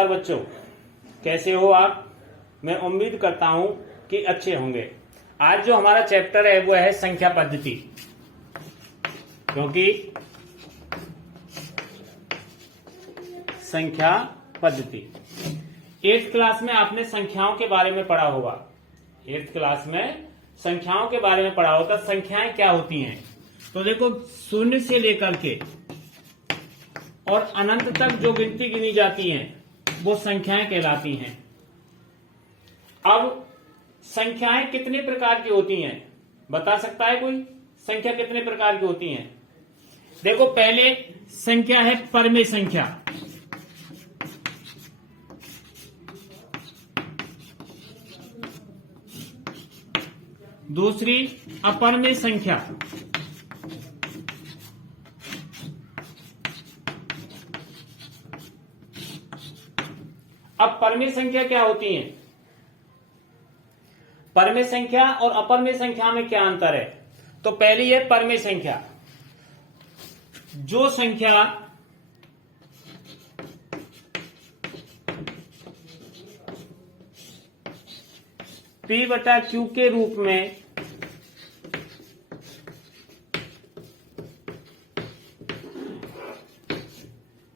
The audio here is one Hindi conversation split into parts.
नमस्कार बच्चों, कैसे हो आप। मैं उम्मीद करता हूं कि अच्छे होंगे। आज जो हमारा चैप्टर है वो है संख्या पद्धति, क्योंकि संख्या पद्धति 8th क्लास में आपने संख्याओं के बारे में पढ़ा होगा। 8th क्लास में संख्याओं के बारे में पढ़ा होगा। संख्याएं क्या होती हैं, तो देखो, शून्य से लेकर के और अनंत तक जो गिनती गिनी जाती हैं वो संख्याएं कहलाती हैं। अब संख्याएं कितने प्रकार की होती हैं, बता सकता है कोई? संख्या कितने प्रकार की होती हैं? देखो, पहले संख्या है परमेय संख्या। दूसरी अपरमेय संख्या। अब परमेय संख्या क्या होती है? परमेय संख्या और अपरमेय संख्या में क्या अंतर है? तो पहली है परमेय संख्या। जो संख्या P/Q के रूप में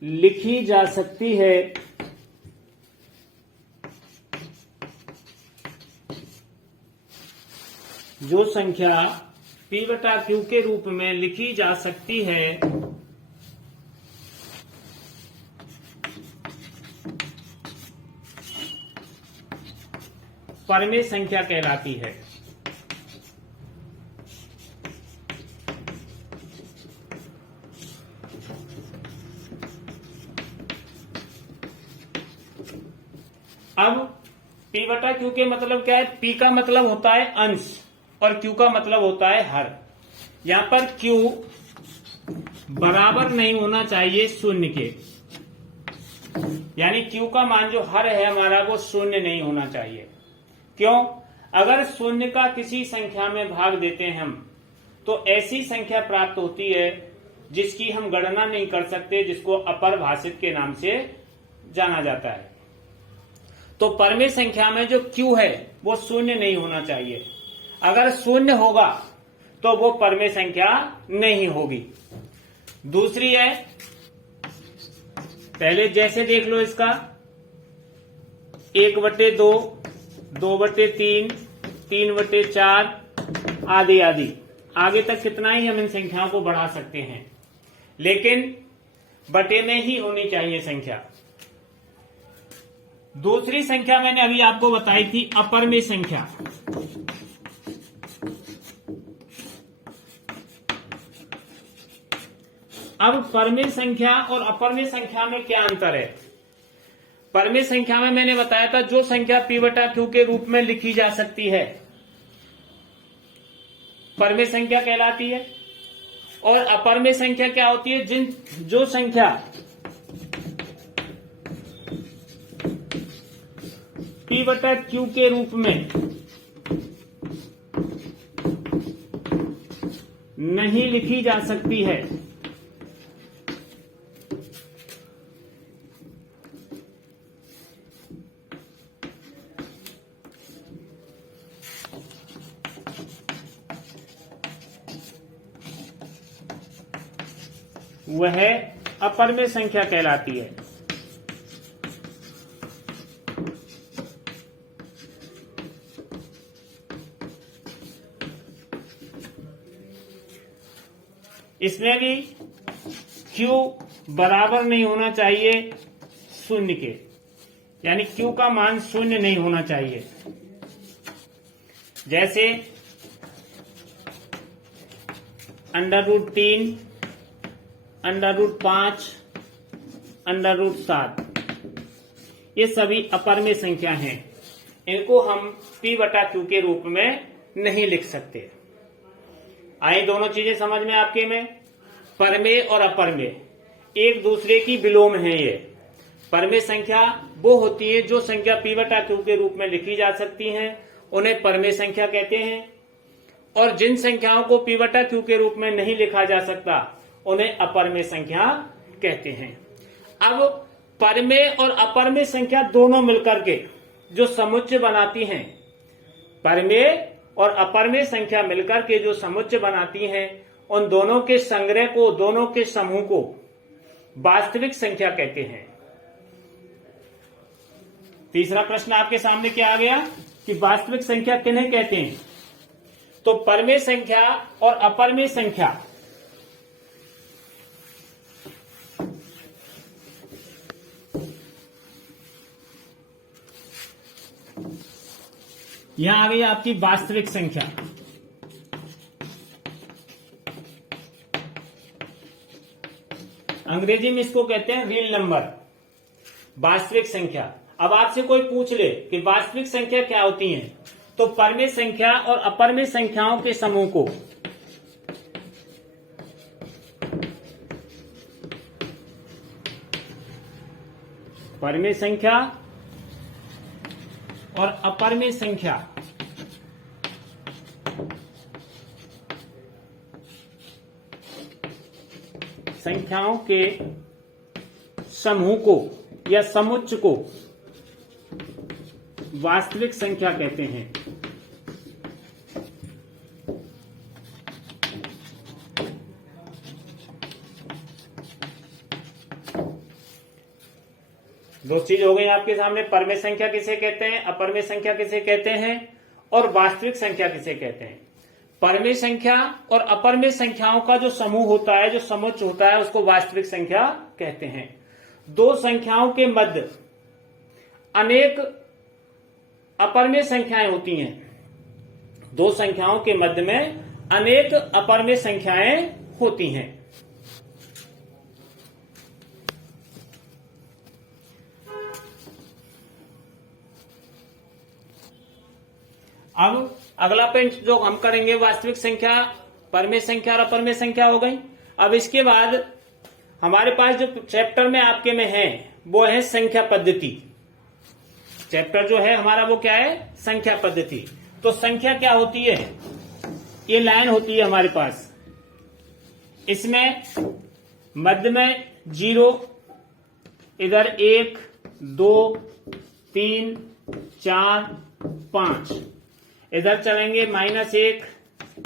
लिखी जा सकती है, जो संख्या P/Q के रूप में लिखी जा सकती है, परमेय संख्या कहलाती है। अब P/Q के मतलब क्या है? P का मतलब होता है अंश और Q का मतलब होता है हर। यहां पर Q बराबर नहीं होना चाहिए शून्य के, यानी Q का मान जो हर है हमारा वो शून्य नहीं होना चाहिए। क्यों? अगर शून्य का किसी संख्या में भाग देते हैं हम, तो ऐसी संख्या प्राप्त होती है जिसकी हम गणना नहीं कर सकते, जिसको अपरिभाषित के नाम से जाना जाता है। तो परमेय संख्या में जो Q है वो शून्य नहीं होना चाहिए। अगर शून्य होगा तो वो परमेय संख्या नहीं होगी। दूसरी है, पहले जैसे देख लो इसका 1/2, 2/3, 3/4 आदि आदि, आगे तक कितना ही हम इन संख्याओं को बढ़ा सकते हैं, लेकिन बटे में ही होनी चाहिए संख्या। दूसरी संख्या मैंने अभी आपको बताई थी अपरमेय संख्या। अब परमेय संख्या और अपरमेय संख्या में क्या अंतर है? परमेय संख्या में मैंने बताया था जो संख्या P/Q के रूप में लिखी जा सकती है परमेय संख्या कहलाती है। और अपरमेय संख्या क्या होती है? जो संख्या P/Q के रूप में नहीं लिखी जा सकती है, वह अपरमेय संख्या कहलाती है। इसमें भी Q बराबर नहीं होना चाहिए शून्य के, यानी Q का मान शून्य नहीं होना चाहिए। जैसे √3, √5, √7, ये सभी अपरमेय संख्या हैं। इनको हम P/Q के रूप में नहीं लिख सकते। आए दोनों चीजें समझ में आपके में? परमेय और अपरमेय एक दूसरे की विलोम है। ये परमेय संख्या वो होती है जो संख्या P/Q के रूप में लिखी जा सकती हैं, उन्हें परमेय संख्या कहते हैं। और जिन संख्याओं को P/Q के रूप में नहीं लिखा जा सकता उन्हें अपरमेय संख्या कहते हैं। अब परमेय और अपरमेय संख्या दोनों मिलकर के जो समुच्चय बनाती हैं, परमेय और अपरमेय संख्या मिलकर के जो समुच्चय बनाती हैं, उन दोनों के संग्रह को, दोनों के समूह को वास्तविक संख्या कहते हैं। तीसरा प्रश्न आपके सामने क्या आ गया कि वास्तविक संख्या किन्हें कहते हैं? तो परमेय संख्या और अपरमेय संख्या यहां आ गई आपकी वास्तविक संख्या। अंग्रेजी में इसको कहते हैं रियल नंबर, वास्तविक संख्या। अब आपसे कोई पूछ ले कि वास्तविक संख्या क्या होती है, तो परमेय संख्या और अपरमेय संख्याओं के समूह को परमेय संख्या और अपरमेय संख्या संख्याओं के समूह को या समुच्चय को वास्तविक संख्या कहते हैं। दो चीज हो गई आपके सामने, परमेय संख्या किसे कहते हैं, अपरमेय संख्या किसे कहते हैं, और वास्तविक संख्या किसे कहते हैं। परमेय संख्या और अपरमेय संख्याओं का जो समूह होता है, जो समुच्चय होता है, उसको वास्तविक संख्या कहते हैं। दो संख्याओं के मध्य अनेक अपरमेय संख्याएं होती हैं, दो संख्याओं के मध्य में अनेक अपरमेय संख्याएं होती हैं। अब अगला पॉइंट जो हम करेंगे, वास्तविक संख्या, परमेय संख्या और अपरमेय संख्या हो गई। अब इसके बाद हमारे पास जो चैप्टर में आपके में है वो है संख्या पद्धति। चैप्टर जो है हमारा वो क्या है, संख्या पद्धति। तो संख्या क्या होती है, ये लाइन होती है हमारे पास, इसमें मध्य में 0, इधर 1, 2, 3, 4, 5, इधर चलेंगे -1,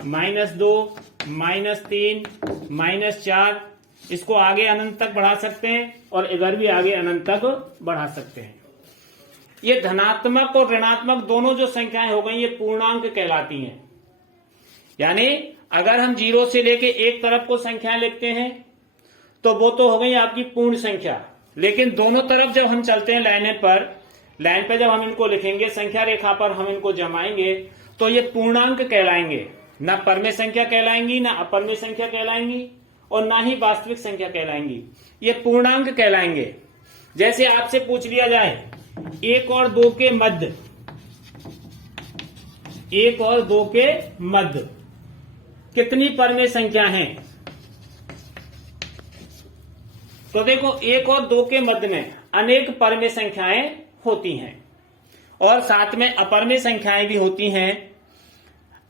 -2, -3, -4, इसको आगे अनंत तक बढ़ा सकते हैं और इधर भी आगे अनंत तक बढ़ा सकते हैं। ये धनात्मक और ऋणात्मक दोनों जो संख्याएं हो गई, ये पूर्णांक कहलाती हैं। यानी अगर हम 0 से लेके 1 तरफ को संख्याएं लिखते हैं तो वो तो हो गई आपकी पूर्ण संख्या, लेकिन दोनों तरफ जब हम चलते हैं लाइन पे जब हम इनको लिखेंगे, संख्या रेखा पर हम इनको जमाएंगे, तो ये पूर्णांक कहलाएंगे, ना परमेय संख्या कहलाएंगी, ना अपरमेय संख्या कहलाएंगी, और ना ही वास्तविक संख्या कहलाएंगी, ये पूर्णांक कहलाएंगे। जैसे आपसे पूछ लिया जाए 1 और 2 के मध्य, 1 और 2 के मध्य कितनी परमेय संख्या हैं, तो देखो 1 और 2 के मध्य में अनेक परमेय संख्याएं होती हैं और साथ में अपरमेय संख्याएं भी होती हैं,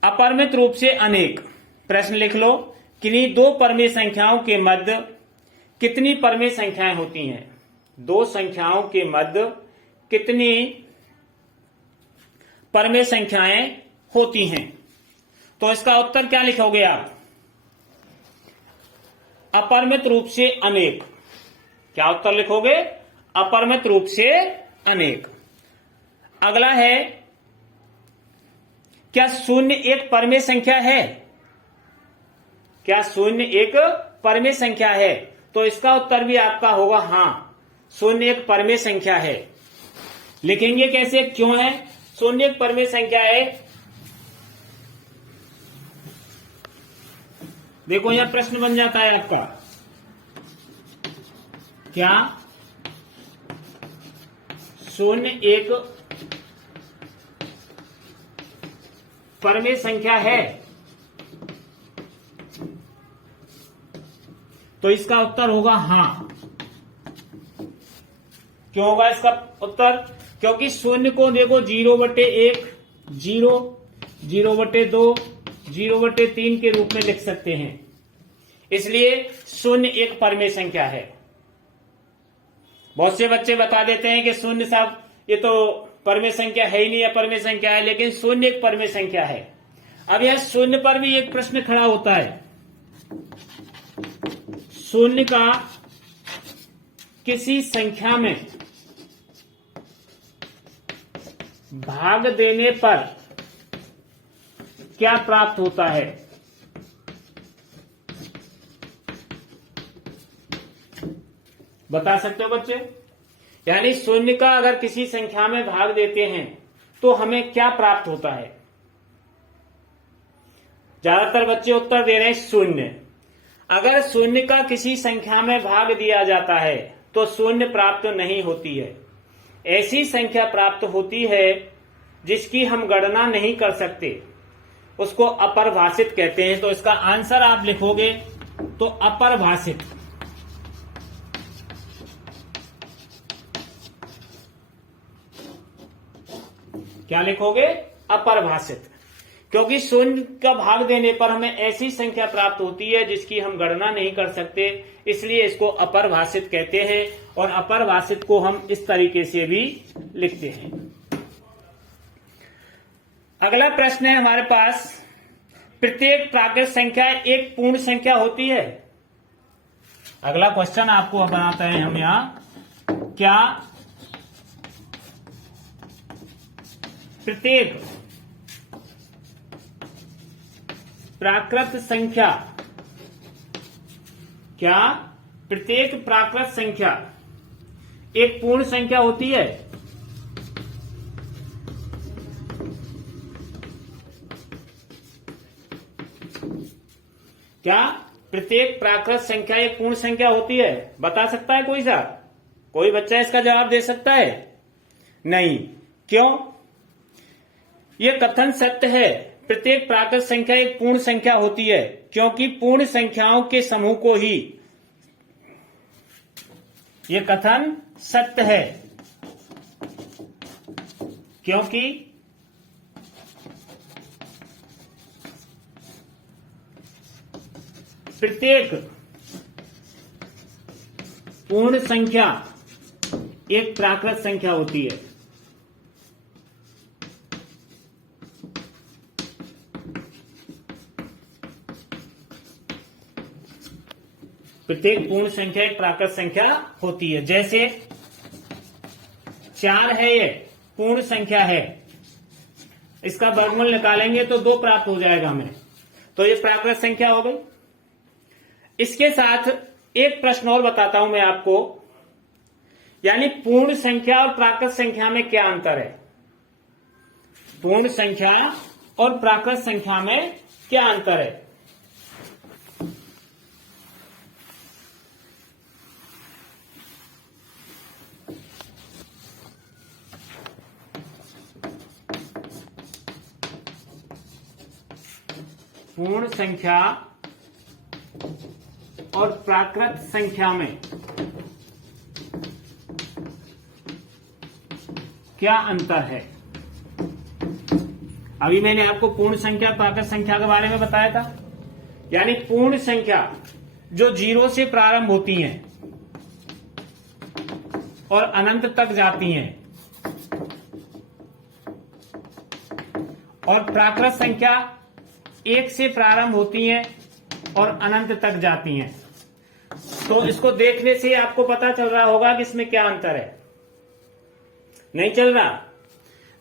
अपरिमित रूप से अनेक। प्रश्न लिख लो, किन्हीं दो परमेय संख्याओं के मध्य कितनी परमेय संख्याएं होती हैं, दो संख्याओं के मध्य कितनी परमेय संख्याएं होती हैं। तो इसका उत्तर क्या लिखोगे आप, अपरिमित रूप से अनेक। क्या उत्तर लिखोगे, अपरिमित रूप से अनेक। अगला है, क्या 0 एक परमेय संख्या है, क्या 0 एक परमेय संख्या है, तो इसका उत्तर भी आपका होगा हां, 0 एक परमेय संख्या है। लिखेंगे कैसे, क्यों है 0 एक परमेय संख्या है, देखो यह प्रश्न बन जाता है आपका, क्या 0 एक परमेय संख्या है, तो इसका उत्तर होगा हां। क्यों होगा इसका उत्तर, क्योंकि 0 को देखो 0/1, 0, 0/2, 0/3 के रूप में लिख सकते हैं, इसलिए 0 एक परमेय संख्या है। बहुत से बच्चे बता देते हैं कि शून्य साहब ये तो परमेय संख्या है ही नहीं, अपरमेय संख्या है, लेकिन शून्य एक परमेय संख्या है। अब यह शून्य पर भी एक प्रश्न खड़ा होता है, शून्य का किसी संख्या में भाग देने पर क्या प्राप्त होता है? बता सकते हो बच्चे? यानी शून्य का अगर किसी संख्या में भाग देते हैं तो हमें क्या प्राप्त होता है? ज्यादातर बच्चे उत्तर दे रहे हैं शून्य। अगर शून्य का किसी संख्या में भाग दिया जाता है तो शून्य प्राप्त नहीं होती है। ऐसी संख्या प्राप्त होती है जिसकी हम गणना नहीं कर सकते, उसको अपरिभाषित कहते हैं। तो इसका आंसर आप लिखोगे तो अपरिभाषित। क्या लिखोगे? अपरिभाषित। क्योंकि शून्य का भाग देने पर हमें ऐसी संख्या प्राप्त होती है जिसकी हम गणना नहीं कर सकते, इसलिए इसको अपरिभाषित कहते हैं। और अपरिभाषित को हम इस तरीके से भी लिखते हैं। अगला प्रश्न है हमारे पास, प्रत्येक प्राकृत संख्या एक पूर्ण संख्या होती है? अगला क्वेश्चन आपको बनाते हैं हम यहां, क्या प्रत्येक प्राकृत संख्या, क्या प्रत्येक प्राकृत संख्या एक पूर्ण संख्या होती है? क्या प्रत्येक प्राकृत संख्या एक पूर्ण संख्या होती है? बता सकता है कोई सा? कोई बच्चा इसका जवाब दे सकता है? नहीं। क्यों? यह कथन सत्य है, प्रत्येक प्राकृत संख्या एक पूर्ण संख्या होती है, क्योंकि पूर्ण संख्याओं के समूह को ही, यह कथन सत्य है क्योंकि प्रत्येक पूर्ण संख्या एक प्राकृत संख्या होती है। प्रत्येक पूर्ण संख्या एक प्राकृत संख्या होती है। जैसे 4 है, ये पूर्ण संख्या है, इसका वर्गमूल निकालेंगे तो 2 प्राप्त हो जाएगा हमें, तो ये प्राकृत संख्या हो गई। इसके साथ एक प्रश्न और बताता हूं मैं आपको, यानी पूर्ण संख्या और प्राकृत संख्या में क्या अंतर है? पूर्ण संख्या और प्राकृत संख्या में क्या अंतर है? पूर्ण संख्या और प्राकृत संख्या में क्या अंतर है? अभी मैंने आपको पूर्ण संख्या प्राकृत संख्या के बारे में बताया था। यानी पूर्ण संख्या जो 0 से प्रारंभ होती हैं और अनंत तक जाती हैं, और प्राकृत संख्या 1 से प्रारंभ होती हैं और अनंत तक जाती हैं। तो इसको देखने से आपको पता चल रहा होगा कि इसमें क्या अंतर है। नहीं चल रहा?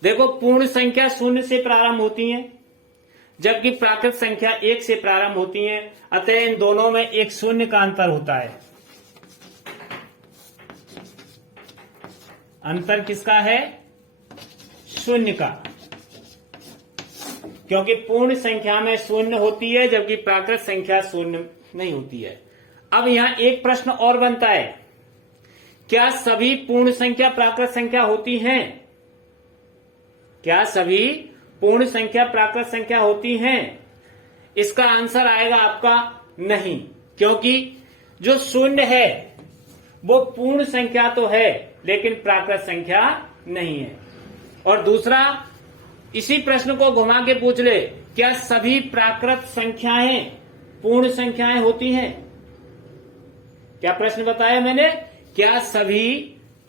देखो, पूर्ण संख्या 0 से प्रारंभ होती हैं, जबकि प्राकृत संख्या 1 से प्रारंभ होती हैं। अतः इन दोनों में एक 0 का अंतर होता है। अंतर किसका है? 0 का, क्योंकि पूर्ण संख्या में 0 होती है जबकि प्राकृत संख्या 0 नहीं होती है। अब यहां एक प्रश्न और बनता है, क्या सभी पूर्ण संख्या प्राकृत संख्या होती हैं? क्या सभी पूर्ण संख्या प्राकृत संख्या होती हैं? इसका आंसर आएगा आपका नहीं, क्योंकि जो 0 है वो पूर्ण संख्या तो है लेकिन प्राकृत संख्या नहीं है। और दूसरा, इसी प्रश्न को घुमा के पूछ ले, क्या सभी प्राकृत संख्याएं पूर्ण संख्याएं होती हैं? क्या प्रश्न बताया मैंने? क्या सभी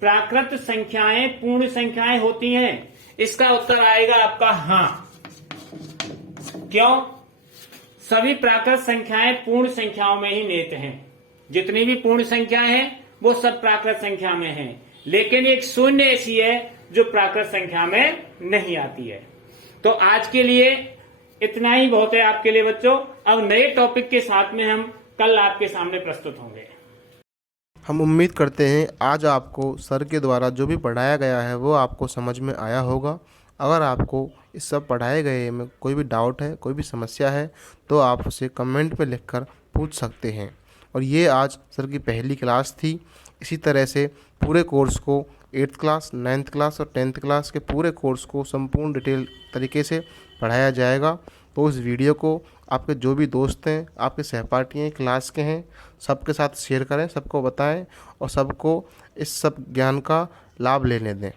प्राकृत संख्याएं पूर्ण संख्याएं होती हैं? इसका उत्तर आएगा आपका हां। क्यों? सभी प्राकृत संख्याएं पूर्ण संख्याओं में ही निहित हैं। जितनी भी पूर्ण संख्याएं हैं वो सब प्राकृत संख्या में हैं, लेकिन एक शून्य ऐसी है जो प्राकृत संख्या में नहीं आती है। तो आज के लिए इतना ही बहुत है आपके लिए बच्चों। अब नए टॉपिक के साथ में हम कल आपके सामने प्रस्तुत होंगे। हम उम्मीद करते हैं आज आपको सर के द्वारा जो भी पढ़ाया गया है वो आपको समझ में आया होगा। अगर आपको इस सब पढ़ाए गए में कोई भी डाउट है, कोई भी समस्या है, तो आप उसे कमेंट में लिखकर पूछ सकते हैं। और ये आज सर की पहली क्लास थी। इसी तरह से पूरे कोर्स को 8th क्लास, 9th क्लास और 10th क्लास के पूरे कोर्स को संपूर्ण डिटेल तरीके से पढ़ाया जाएगा। तो इस वीडियो को आपके जो भी दोस्त हैं, आपके सहपाठी हैं, क्लास के हैं, सबके साथ शेयर करें, सबको बताएं और सबको इस सब ज्ञान का लाभ लेने दें।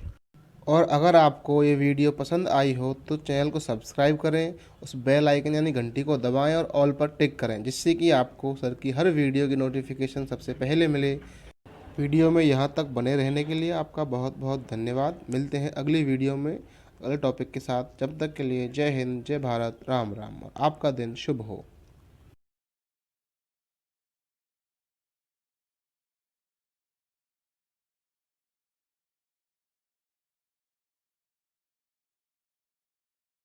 और अगर आपको ये वीडियो पसंद आई हो तो चैनल को सब्सक्राइब करें, उस बेल आइकन यानी घंटी को दबाएं और ऑल पर टिक करें, जिससे कि आपको सर की हर वीडियो की नोटिफिकेशन सबसे पहले मिले। वीडियो में यहाँ तक बने रहने के लिए आपका बहुत बहुत धन्यवाद। मिलते हैं अगली वीडियो में अगले टॉपिक के साथ। जब तक के लिए जय हिंद, जय भारत, राम राम और आपका दिन शुभ हो।